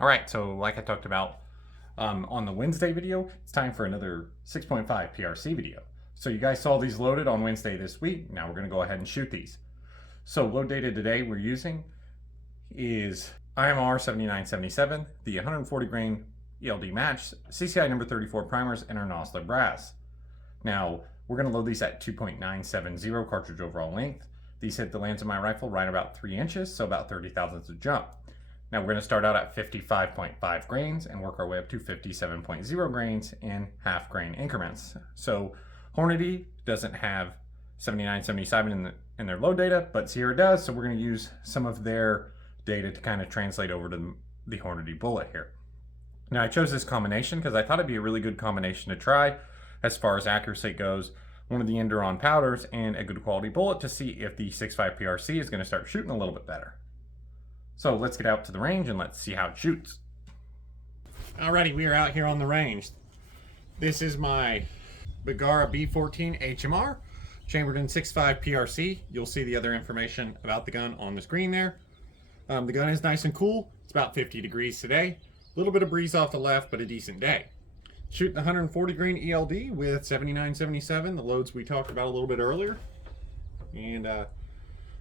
Alright, so like I talked about on the Wednesday video, it's time for another 6.5 PRC video. So you guys saw these loaded on Wednesday this week. Now we're going to go ahead and shoot these. So load data today we're using is IMR 7977, the 140 grain ELD match, CCI number 34 primers, and our nozzler brass. Now we're going to load these at 2.970 cartridge overall length. These hit the lands of my rifle right about 3 inches, so about 30 thousandths of jump. Now we're going to start out at 55.5 grains and work our way up to 57.0 grains in half grain increments. So Hornady doesn't have 7977 in their load data, but Sierra does, so we're going to use some of their data to kind of translate over to the Hornady bullet here. Now I chose this combination because I thought it'd be a really good combination to try as far as accuracy goes. One of the Enduron powders and a good quality bullet to see if the 6.5 PRC is going to start shooting a little bit better. So let's get out to the range and let's see how it shoots. Alrighty, we are out here on the range. This is my Bergara B14 HMR, chambered in 6.5 PRC. You'll see the other information about the gun on the screen there. The gun is nice and cool. It's about 50 degrees today. A little bit of breeze off the left, but a decent day. Shooting 140 grain ELD with 7977, the loads we talked about a little bit earlier. And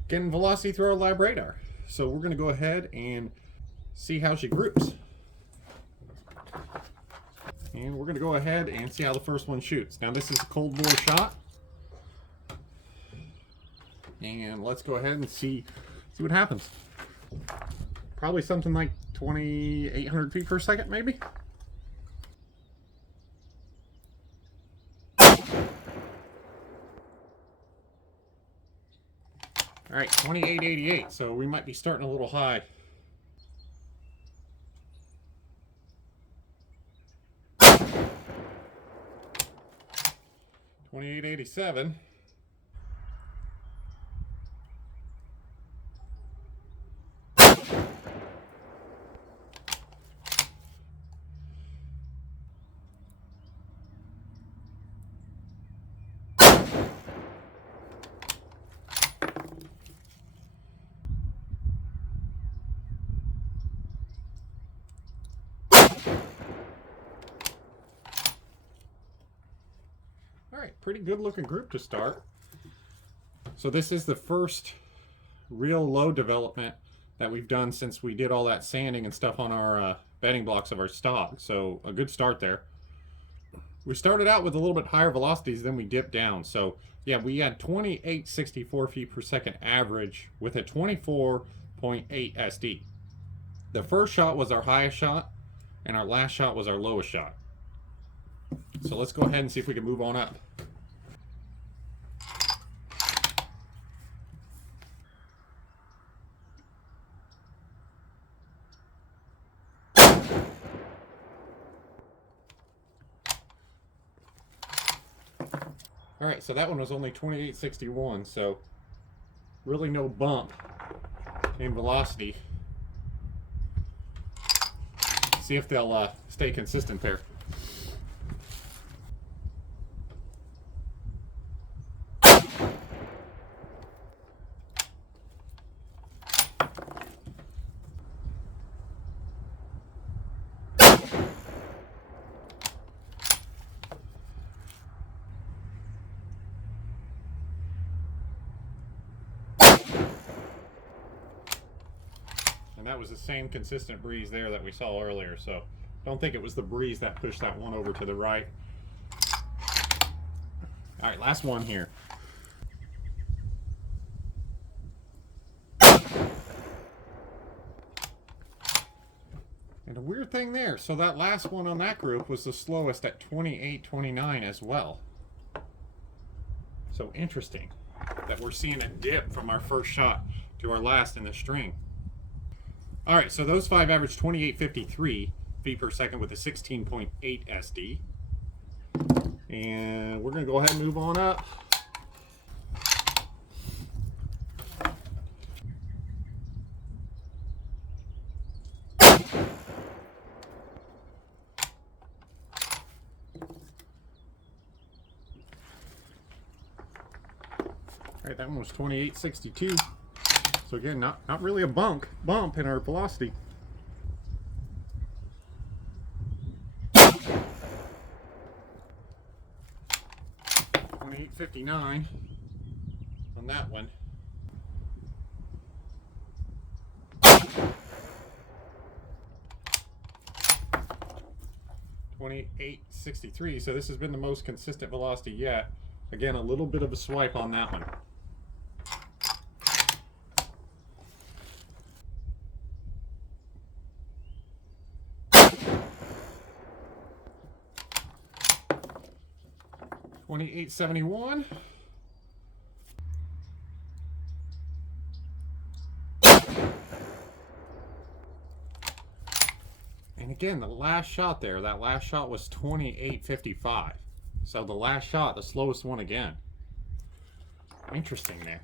getting velocity through our live radar. So we're going to go ahead and see how she groups. And we're going to go ahead and see how the first one shoots. Now this is a cold bore shot. And let's go ahead and see what happens. Probably something like 2,800 feet per second maybe. Alright, 2888, so we might be starting a little high. $28.87. Alright, pretty good looking group to start. So this is the first real load development that we've done since we did all that sanding and stuff on our bedding blocks of our stock. So a good start there. We started out with a little bit higher velocities than we dipped down. So yeah, we had 2864 feet per second average with a 24.8 SD. The first shot was our highest shot and our last shot was our lowest shot. So let's go ahead and see if we can move on up. Alright, so that one was only 2861, so really no bump in velocity. See if they'll stay consistent there. And that was the same consistent breeze there that we saw earlier, so don't think it was the breeze that pushed that one over to the right. Alright, last one here. And a weird thing there, so that last one on that group was the slowest at 2829 as well. So interesting that we're seeing a dip from our first shot to our last in the string. Alright, so those five average 2853 feet per second with a 16.8 SD. And we're going to go ahead and move on up. Alright, that one was 2862. So again, not really a bump in our velocity. 28.59 on that one. 28.63, so this has been the most consistent velocity yet. Again, a little bit of a swipe on that one. $28.71. And again, the last shot there, that last shot was 28.55. So the last shot, the slowest one again. Interesting there.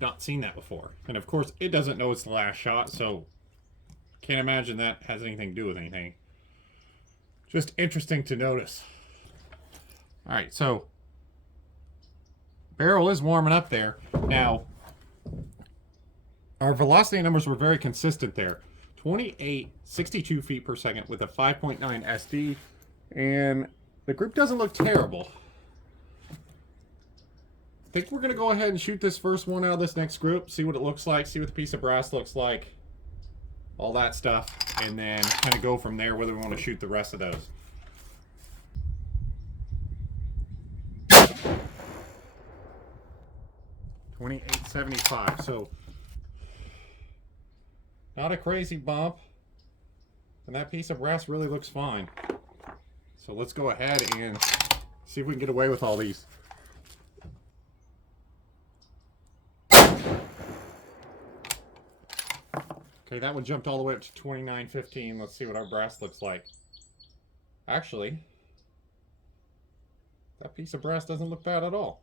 Not seen that before. And of course, it doesn't know it's the last shot, so can't imagine that has anything to do with anything. Just interesting to notice. All right, so barrel is warming up there. Now, our velocity numbers were very consistent there. 28.62 feet per second with a 5.9 SD, and the group doesn't look terrible. I think we're going to go ahead and shoot this first one out of this next group, see what it looks like, see what the piece of brass looks like, all that stuff, and then kind of go from there whether we want to shoot the rest of those. $28.75, so not a crazy bump, and that piece of brass really looks fine. So let's go ahead and see if we can get away with all these. Okay, that one jumped all the way up to 29.15. Let's see what our brass looks like. Actually, that piece of brass doesn't look bad at all.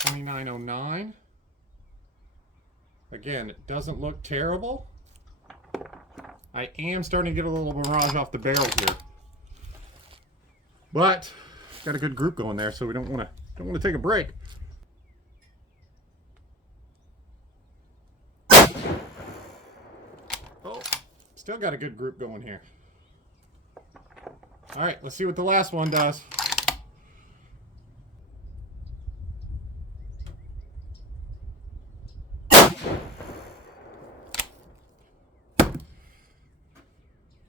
$29.09. Again, it doesn't look terrible. I am starting to get a little mirage off the barrel here, but got a good group going there, so we don't want to take a break. Oh, still got a good group going here. All right, let's see what the last one does.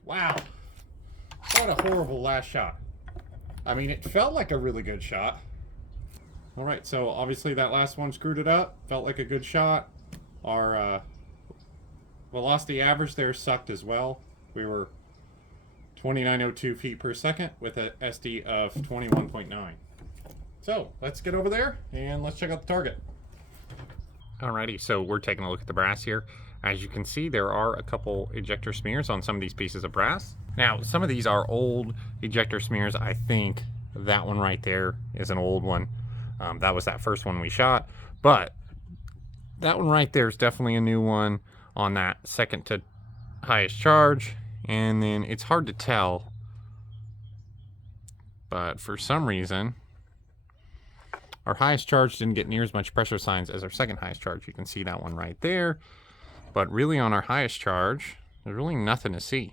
Wow, what a horrible last shot. I mean, it felt like a really good shot. All right, so obviously that last one screwed it up. Felt like a good shot. Our velocity average there sucked as well. We were 29.02 feet per second with a SD of 21.9. So let's get over there and let's check out the target. Alrighty, so we're taking a look at the brass here. As you can see, there are a couple ejector smears on some of these pieces of brass. Now, some of these are old ejector smears. I think that one right there is an old one. That was that first one we shot. But that one right there is definitely a new one on that second to highest charge. And then it's hard to tell, but for some reason, our highest charge didn't get near as much pressure signs as our second highest charge. You can see that one right there. But really on our highest charge, there's really nothing to see.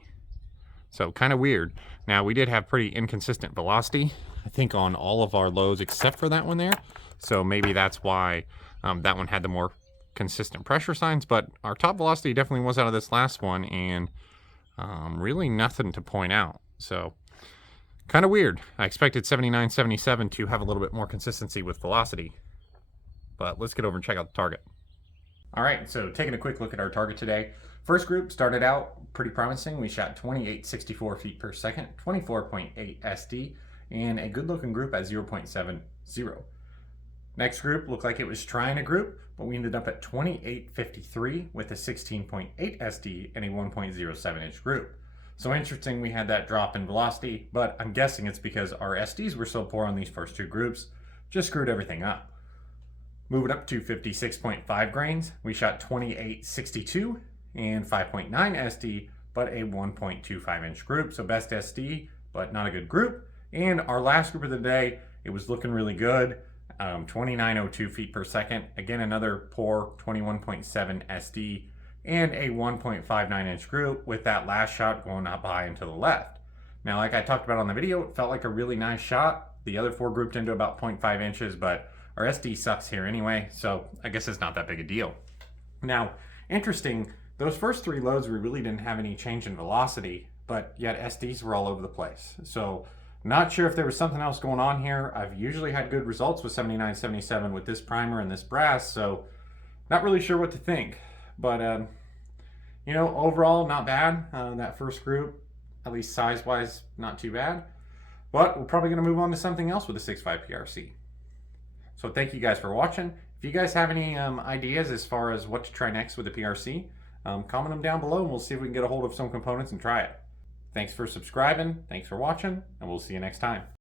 So kind of weird. Now we did have pretty inconsistent velocity, I think on all of our lows except for that one there. So maybe that's why that one had the more consistent pressure signs. But our top velocity definitely was out of this last one, and really nothing to point out. So kind of weird. I expected 79, 77 to have a little bit more consistency with velocity. But let's get over and check out the target. All right, so taking a quick look at our target today. First group started out pretty promising. We shot 28.64 feet per second, 24.8 SD, and a good looking group at 0.70. Next group looked like it was trying to group, but we ended up at 28.53 with a 16.8 SD and a 1.07 inch group. So interesting, we had that drop in velocity, but I'm guessing it's because our SDs were so poor on these first two groups, just screwed everything up. Moving up to 56.5 grains, we shot 28.62 and 5.9 SD, but a 1.25 inch group. So best SD, but not a good group. And our last group of the day, it was looking really good. 2902 feet per second. Again, another poor 21.7 SD and a 1.59 inch group, with that last shot going up high and to the left. Now, like I talked about on the video, it felt like a really nice shot. The other four grouped into about 0.5 inches, but our SD sucks here anyway, so I guess it's not that big a deal. Now, interesting, those first three loads we really didn't have any change in velocity, but yet SDs were all over the place. So not sure if there was something else going on here. I've usually had good results with 7977 with this primer and this brass, so not really sure what to think. But you know, overall not bad. That first group, at least size-wise, not too bad. But we're probably going to move on to something else with the 6.5 PRC. So thank you guys for watching. If you guys have any ideas as far as what to try next with the PRC, comment them down below and we'll see if we can get a hold of some components and try it. Thanks for subscribing, thanks for watching, and we'll see you next time.